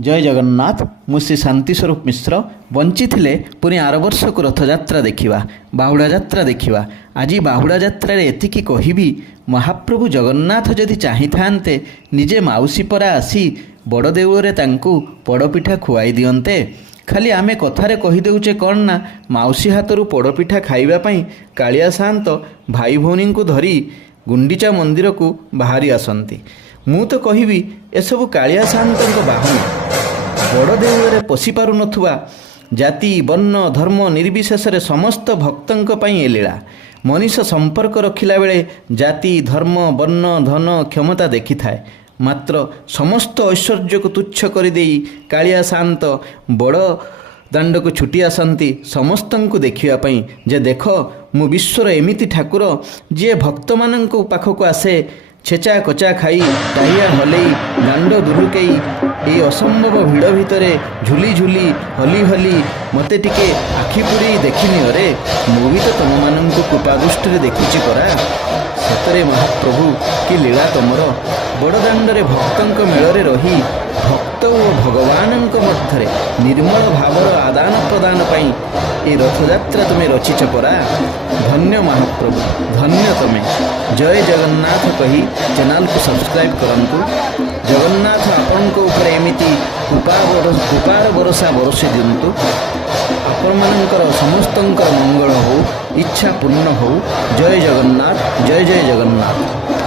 जय जगन्नाथ मुझे शांति स्वरूप मिश्र बंची थे पुणी आर वर्ष को रथयात्रा देखा बाहुड़ा यात्रा देखा। आज बाहुड़ा यात्रा एतिकी कहबी महाप्रभु जगन्नाथ जदि चाही थांते निजे माउसी परा आसी बड़ देउଳରେ तांकु पड़पिठा खुआई दियंते। खाली आमे कथारे कहीदेचे कौन ना माउसी हाथरू पड़पिठा खाइबापी कालिया सान्त भाई भौणी को धरी गुंडीचा मंदिर को बाहरी आसती। मु तो कहबी एसबू कालिया सान्त बाहन बड़ देउଳରେ पशि पारु नथुवा जाति वर्ण धर्म निर्विशेष समस्त भक्तों ए लीला। मनीष संपर्क रखिला बेले जाति धर्म वर्ण धन क्षमता देखि थाए, मात्र समस्त ऐश्वर्य को तुच्छ कर देई कालिया शांत बड़ दांड को छुटी आसती समस्त को देखापी जे देख मु विश्वर एमिति ठाकुर जी भक्त मान पाखक आसे छेचा कचा खाई टाहिया हलई दांड दुलुकई ये असंभव भिड़ भितर झुली झुली हली हली मते टिके आखि पुरी देखिनी अरे मु भी तो तुम मान कृपा दृष्टि देखुची परा। सतरे महाप्रभु कि लीला तुमर बड़दाण्डे भक्तों मेल रही भक्त और भगवान मध्य निर्मल भावर आदान प्रदान पाई ये रथयात्रा तुम्हें रचिच परा। धन्य महाप्रभु धन्य तमें। जय जगन्नाथ कही चैनल को सब्सक्राइब करंतु। जगन्नाथ आपण ऊपर एमिति कृपार बरसा बरसी दिंतु। आपण मानकर समस्तंकर मंगल हो इच्छा पूर्ण हो। जय जगन्नाथ जय जय जगन्नाथ।